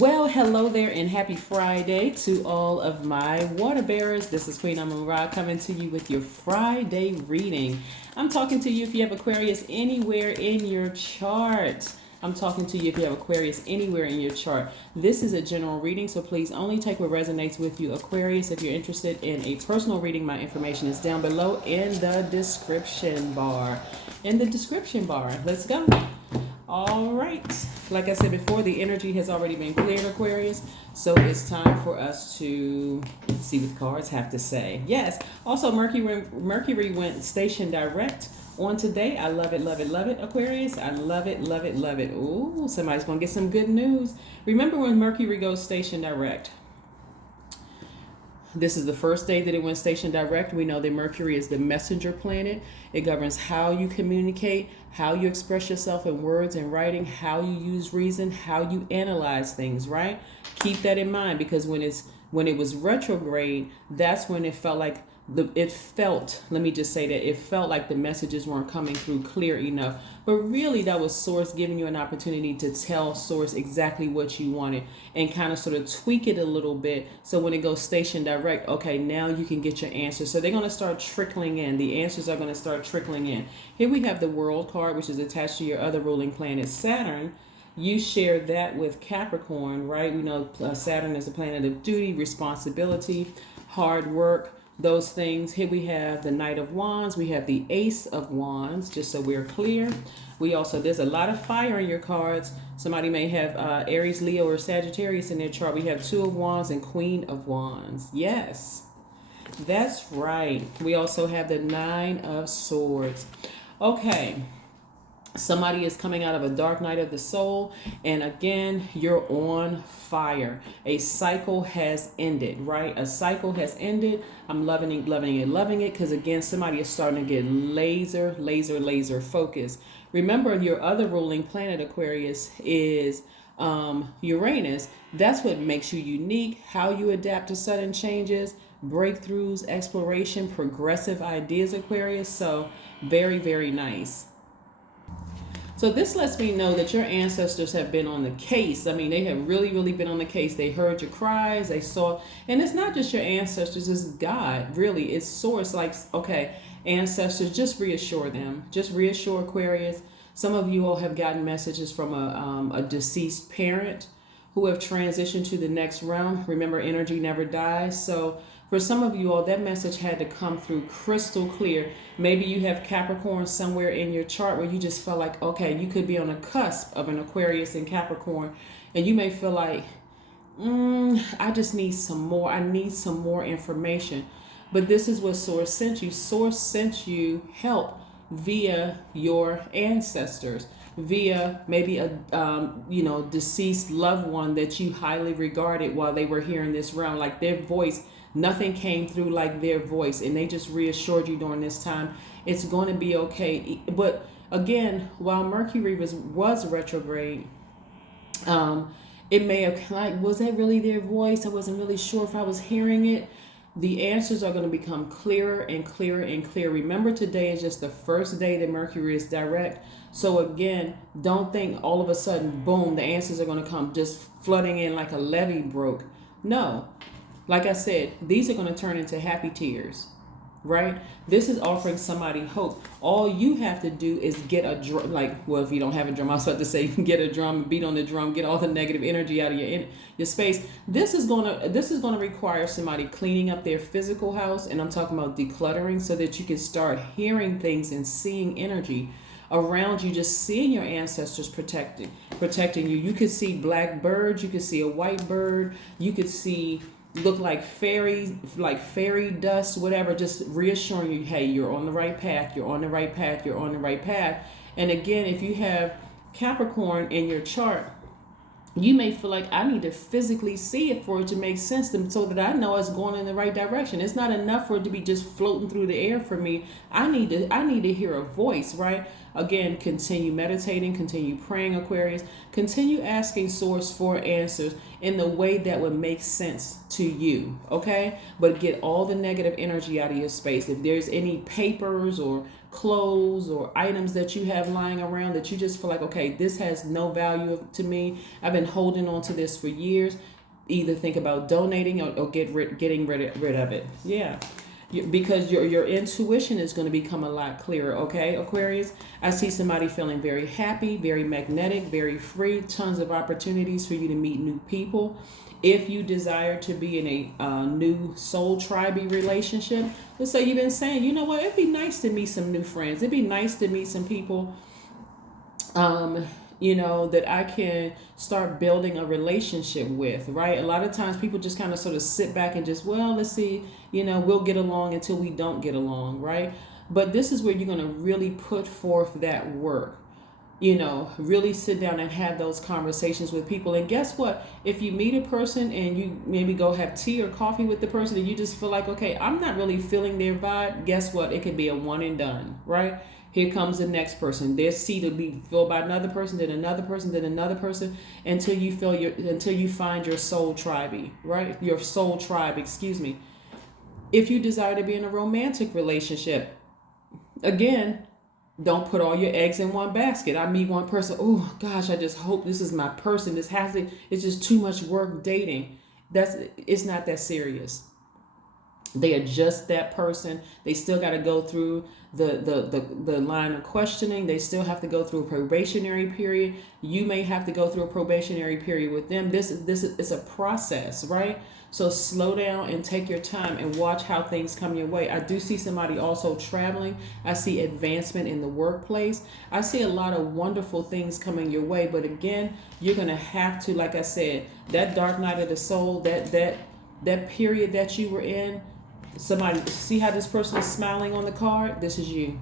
Well, hello there and happy Friday to all of my water bearers. This is Queen Amun Ra coming to you with your Friday reading. I'm talking to you if you have Aquarius anywhere in your chart. I'm talking to you if you have Aquarius anywhere in your chart. This is a general reading, so please only take what resonates with you, Aquarius. If you're interested in a personal reading, my information is down below in the description bar. Let's go. All right. Like I said before, the energy has already been cleared, Aquarius. So it's time for us to see what the cards have to say. Yes. Also, Mercury went station direct on today. I love it, love it, love it, Aquarius. I love it, love it, love it. Ooh, somebody's going to get some good news. Remember when Mercury goes station direct? This is the first day that it went station direct. We know that Mercury is the messenger planet. It governs how you communicate, how you express yourself in words and writing, how you use reason, how you analyze things, right? Keep that in mind, because when it was retrograde, that's when it felt like it felt like the messages weren't coming through clear enough. But really, that was Source giving you an opportunity to tell Source exactly what you wanted and kind of sort of tweak it a little bit. So when it goes station direct, okay, now you can get your answers. So they're going to start trickling in. The answers are going to start trickling in. Here we have the World card, which is attached to your other ruling planet, Saturn. You share that with Capricorn, right? We know Saturn is a planet of duty, responsibility, hard work, those things. Here we have the Knight of Wands. We have the Ace of Wands, just so we're clear. There's a lot of fire in your cards. Somebody may have Aries, Leo, or Sagittarius in their chart. We have Two of Wands and Queen of Wands. Yes, that's right. We also have the Nine of Swords. Okay. Somebody is coming out of a dark night of the soul, and again, you're on fire. A cycle has ended, right? A cycle has ended. I'm loving it, loving it, loving it, because again, somebody is starting to get laser focused. Remember, your other ruling planet, Aquarius, is Uranus. That's what makes you unique, how you adapt to sudden changes, breakthroughs, exploration, progressive ideas, Aquarius. So very, very nice. So this lets me know that your ancestors have been on the case. I mean, they have really been on the case. They heard your cries, they saw, and it's not just your ancestors, it's God, really. It's Source. Like, okay, ancestors, just reassure them. Just reassure Aquarius. Some of you all have gotten messages from a deceased parent who have transitioned to the next realm. Remember, energy never dies. So for some of you all, that message had to come through crystal clear. Maybe you have Capricorn somewhere in your chart where you just felt like, okay, you could be on a cusp of an Aquarius and Capricorn, and you may feel like, I just need some more. I need some more information. But this is what Source sent you. Source sent you help via your ancestors, via maybe a deceased loved one that you highly regarded while they were here in this realm. Like their voice, nothing came through like their voice, and they just reassured you during this time it's going to be okay. But again, while Mercury was retrograde, it may have, like, was that really their voice? I wasn't really sure if I was hearing it. The answers are going to become clearer and clearer and clearer. Remember, today is just the first day that Mercury is direct. So again, don't think all of a sudden, boom, the answers are going to come just flooding in like a levee broke. No. Like I said, these are going to turn into happy tears, right? This is offering somebody hope. All you have to do is get a drum. If you don't have a drum, I was about to say, get a drum, beat on the drum, get all the negative energy out of your space. This is gonna require somebody cleaning up their physical house, and I'm talking about decluttering, so that you can start hearing things and seeing energy around you, just seeing your ancestors protecting you. You could see black birds, you could see a white bird, you could see look like fairy dust, whatever, just reassuring you, hey, you're on the right path, you're on the right path, you're on the right path. And again, if you have Capricorn in your chart, you may feel like, I need to physically see it for it to make sense so that I know it's going in the right direction. It's not enough for it to be just floating through the air for me. I need to hear a voice, right? Again, continue meditating, continue praying, Aquarius. Continue asking Source for answers in the way that would make sense to you, okay? But get all the negative energy out of your space. If there's any papers or clothes or items that you have lying around that you just feel like, okay, this has no value to me. I've been holding on to this for years. Either think about donating or getting rid of it. Yeah. Because your intuition is going to become a lot clearer, okay, Aquarius? I see somebody feeling very happy, very magnetic, very free, tons of opportunities for you to meet new people. If you desire to be in a new soul tribe relationship, let's say you've been saying, you know what, it'd be nice to meet some new friends. It'd be nice to meet some people, that I can start building a relationship with, right? A lot of times people just kind of sort of sit back and just, well, let's see, we'll get along until we don't get along, right? But this is where you're going to really put forth that work, really sit down and have those conversations with people. And guess what? If you meet a person and you maybe go have tea or coffee with the person and you just feel like, okay, I'm not really feeling their vibe, guess what? It could be a one and done, right? Here comes the next person. Their seat will be filled by another person, then another person, then another person, until you find your soul tribe, right? Your soul tribe, excuse me. If you desire to be in a romantic relationship, again, don't put all your eggs in one basket. I meet one person, oh gosh, I just hope this is my person. It's just too much work dating. It's not that serious. They are just that person. They still got to go through the line of questioning. They still have to go through a probationary period. You may have to go through a probationary period with them. This is a process, right? So slow down and take your time and watch how things come your way. I do see somebody also traveling. I see advancement in the workplace. I see a lot of wonderful things coming your way. But again, you're going to have to, like I said, that dark night of the soul, that period that you were in, somebody, see how this person is smiling on the card? This is you.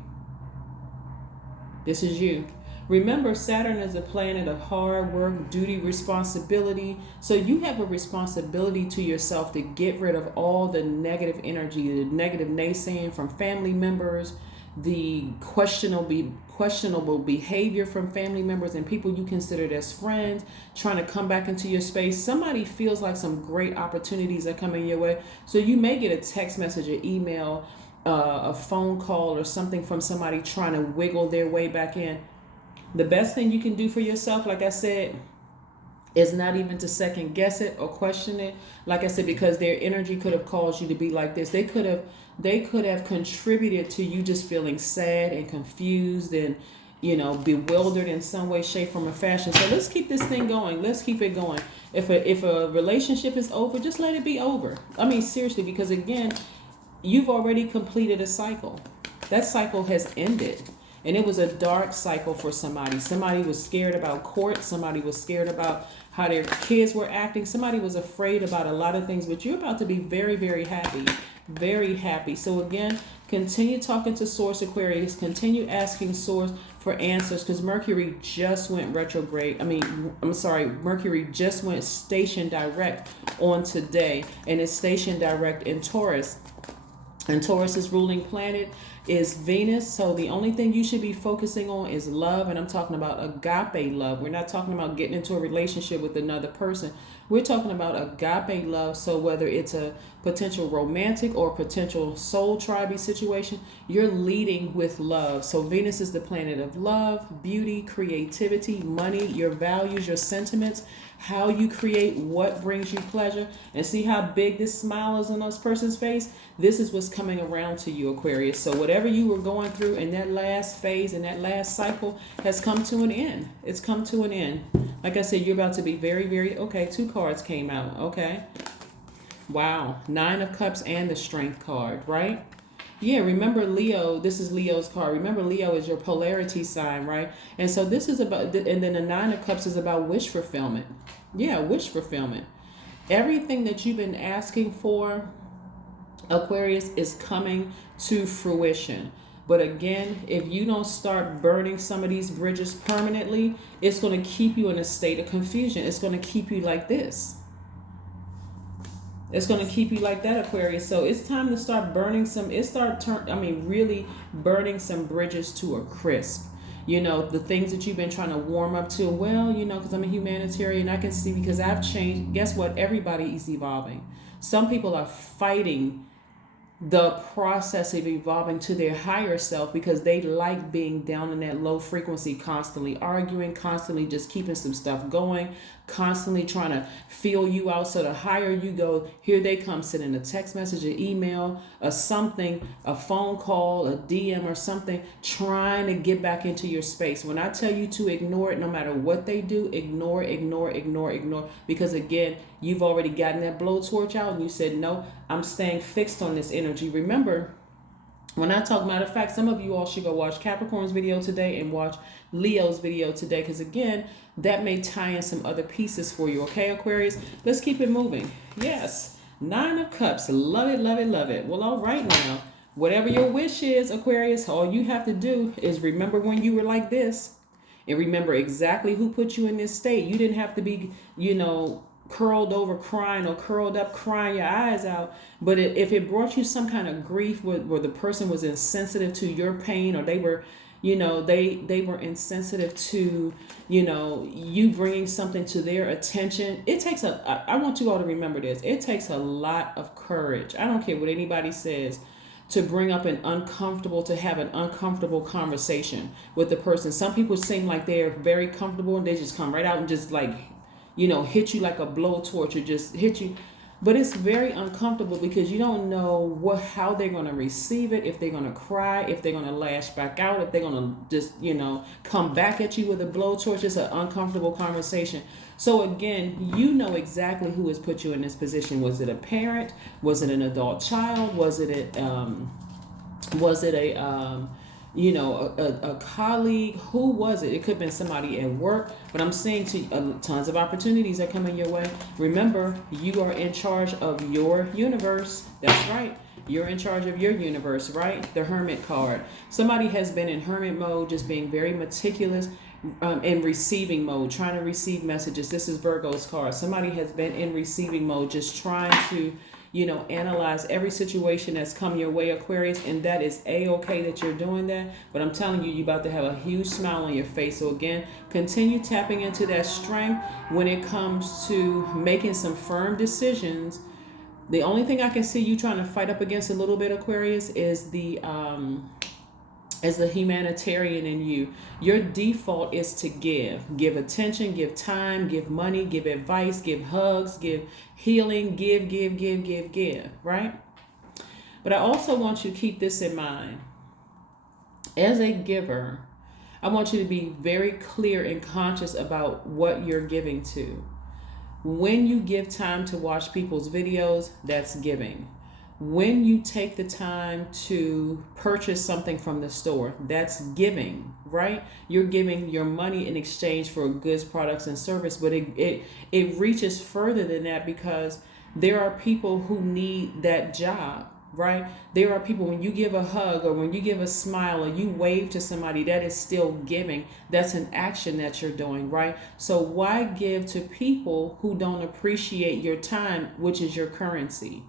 This is you. Remember, Saturn is a planet of hard work, duty, responsibility. So you have a responsibility to yourself to get rid of all the negative energy, the negative naysaying from family members, the questionable behavior from family members and people you considered as friends, trying to come back into your space. Somebody feels like some great opportunities are coming your way. So you may get a text message, an email, a phone call or something from somebody trying to wiggle their way back in. The best thing you can do for yourself, like I said, is not even to second guess it or question it. Like I said, because their energy could have caused you to be like this. They could have contributed to you just feeling sad and confused and, bewildered in some way, shape, form, or fashion. So let's keep this thing going. Let's keep it going. If a relationship is over, just let it be over. I mean, seriously, because again, you've already completed a cycle. That cycle has ended. And it was a dark cycle for somebody. Somebody was scared about court. Somebody was scared about how their kids were acting. Somebody was afraid about a lot of things. But you're about to be very, very happy. Very happy. So again, continue talking to Source, Aquarius. Continue asking Source for answers, because Mercury just went retrograde. Mercury just went station direct on today. And it's station direct in Taurus. And Taurus's ruling planet is Venus. So the only thing you should be focusing on is love. And I'm talking about agape love. We're not talking about getting into a relationship with another person. We're talking about agape love. So whether it's a potential romantic or potential soul tribe situation, you're leading with love. So Venus is the planet of love, beauty, creativity, money, your values, your sentiments, how you create, what brings you pleasure. And see how big this smile is on this person's face? This is what's coming around to you, Aquarius. So whatever you were going through in that last phase, in that last cycle, has come to an end. It's come to an end. Like I said, you're about to be very, very, okay, 2 cards came out, okay? Wow, 9 of Cups and the Strength card, right? Yeah, remember Leo, this is Leo's card. Remember Leo is your polarity sign, right? And so this is about, and then the 9 of Cups is about wish fulfillment. Yeah, wish fulfillment. Everything that you've been asking for, Aquarius, is coming to fruition. But again, if you don't start burning some of these bridges permanently, it's going to keep you in a state of confusion. It's going to keep you like this. It's going to keep you like that, Aquarius. So it's time to start burning really burning some bridges to a crisp. The things that you've been trying to warm up to. Well, because I'm a humanitarian, I can see, because I've changed. Guess what? Everybody is evolving. Some people are fighting the process of evolving to their higher self, because they like being down in that low frequency, constantly arguing, constantly just keeping some stuff going, constantly trying to feel you out. So the higher you go, here they come sending a text message, an email, a something, a phone call, a DM or something, trying to get back into your space. When I tell you to ignore it, no matter what they do, ignore, ignore, ignore, ignore. Because again, you've already gotten that blowtorch out and you said, no, I'm staying fixed on this energy. Remember, when I talk, matter of fact, some of you all should go watch Capricorn's video today and watch Leo's video today, because again, that may tie in some other pieces for you. Okay, Aquarius, let's keep it moving. Yes, 9 of Cups. Love it, love it, love it. Well, all right now, whatever your wish is, Aquarius, all you have to do is remember when you were like this and remember exactly who put you in this state. You didn't have to be, curled over crying or curled up crying your eyes out. But if it brought you some kind of grief where the person was insensitive to your pain, or they were, they were insensitive to, you bringing something to their attention. It takes I want you all to remember this. It takes a lot of courage. I don't care what anybody says, to bring up to have an uncomfortable conversation with the person. Some people seem like they're very comfortable and they just come right out and just like, hit you like a blowtorch, or just hit you. But it's very uncomfortable because you don't know how they're going to receive it, if they're going to cry, if they're going to lash back out, if they're going to just, come back at you with a blowtorch. It's an uncomfortable conversation. So again, you know exactly who has put you in this position. Was it a parent? Was it an adult child? Was it a colleague? Who was it? It could have been somebody at work, but I'm saying tons of opportunities are coming your way. Remember, you are in charge of your universe. That's right. You're in charge of your universe, right? The Hermit card. Somebody has been in hermit mode, just being very meticulous, in receiving mode, trying to receive messages. This is Virgo's card. Somebody has been in receiving mode, just trying to analyze every situation that's come your way, Aquarius, and that is a-okay that you're doing that. But I'm telling you, you're about to have a huge smile on your face. So again, continue tapping into that strength when it comes to making some firm decisions. The only thing I can see you trying to fight up against a little bit, Aquarius, is the humanitarian in you. Your default is to give attention, give time, give money, give advice, give hugs, give healing, give, right? But I also want you to keep this in mind. As a giver, I want you to be very clear and conscious about what you're giving to. When you give time to watch people's videos, that's giving. When you take the time to purchase something from the store, that's giving, right? You're giving your money in exchange for goods, products, and service. But it reaches further than that, because there are people who need that job, right? There are people, when you give a hug or when you give a smile or you wave to somebody, that is still giving. That's an action that you're doing, right? So why give to people who don't appreciate your time, which is your currency?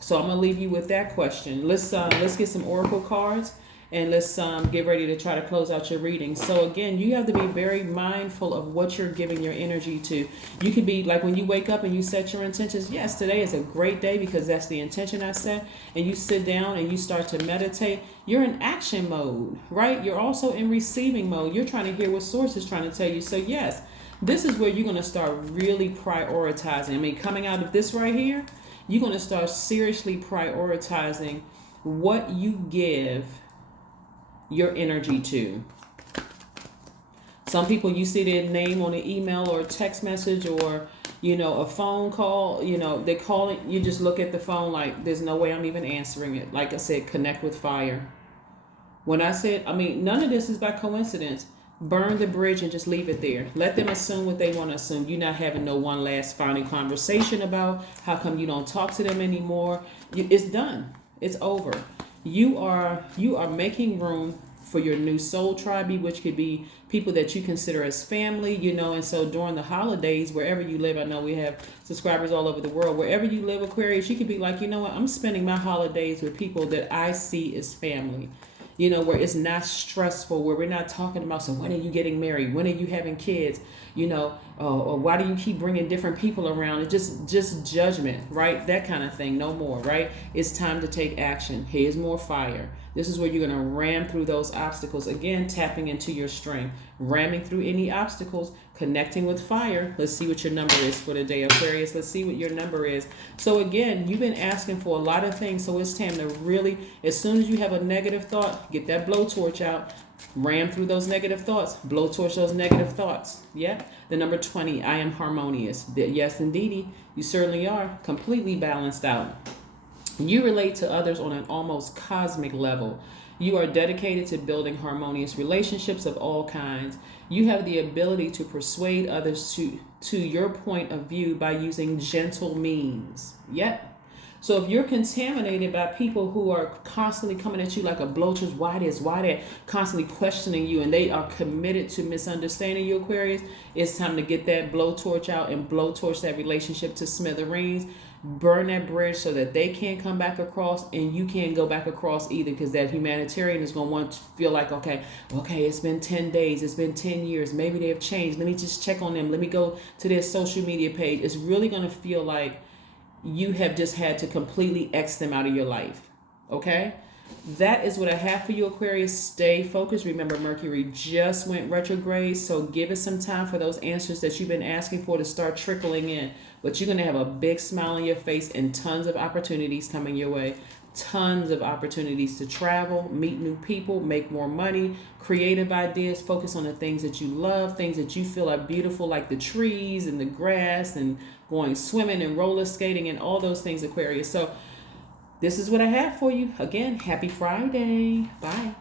So I'm gonna leave you with that question. Let's get some oracle cards, and let's get ready to try to close out your reading. So again, you have to be very mindful of what you're giving your energy to. You could be like, when you wake up and you set your intentions. Yes, today is a great day because that's the intention I set. And you sit down and you start to meditate. You're in action mode, right? You're also in receiving mode. You're trying to hear what source is trying to tell you. So yes, this is where you're gonna start really prioritizing. I mean, coming out of this right here, you're going to start seriously prioritizing what you give your energy to. Some people, you see their name on an email or a text message or, a phone call, they call it, you just look at the phone like, there's no way I'm even answering it. Like I said, connect with fire. When I said, none of this is by coincidence. Burn the bridge and just leave it there. Let them assume what they want to assume. You're not having no one last final conversation about how come you don't talk to them anymore. It's done. It's over. You are making room for your new soul tribe, which could be people that you consider as family, and so during the holidays, wherever you live, I know we have subscribers all over the world, wherever you live, Aquarius, you could be like, I'm spending my holidays with people that I see as family. where it's not stressful, where we're not talking about, so when are you getting married? When are you having kids? Or why do you keep bringing different people around? It's just judgment, right? That kind of thing. No more, right? It's time to take action. Here's more fire. This is where you're going to ram through those obstacles. Again, tapping into your strength, ramming through any obstacles, connecting with fire. Let's see what your number is for today, Aquarius. Let's see what your number is. So again, you've been asking for a lot of things. So it's time to really, as soon as you have a negative thought, get that blowtorch out, ram through those negative thoughts, blowtorch those negative thoughts. Yeah. The number 20, I am harmonious. Yes, indeedy, you certainly are completely balanced out. You relate to others on an almost cosmic level. You are dedicated to building harmonious relationships of all kinds. You have the ability to persuade others to your point of view by using gentle means. Yep. So if you're contaminated by people who are constantly coming at you like a blowtorch, why this, why that, constantly questioning you, and they are committed to misunderstanding you, Aquarius, it's time to get that blowtorch out and blowtorch that relationship to smithereens. Burn that bridge so that they can't come back across and you can't go back across either, because that humanitarian is going to want to feel like, okay, it's been 10 days, it's been 10 years, maybe they have changed, let me just check on them, let me go to their social media page. It's really going to feel like you have just had to completely X them out of your life. Okay? That is what I have for you, Aquarius. Stay focused. Remember, Mercury just went retrograde, so give it some time for those answers that you've been asking for to start trickling in. But you're going to have a big smile on your face and tons of opportunities coming your way. Tons of opportunities to travel, meet new people, make more money, creative ideas, focus on the things that you love, things that you feel are beautiful, like the trees and the grass and going swimming and roller skating and all those things, Aquarius. So this is what I have for you. Again, happy Friday. Bye.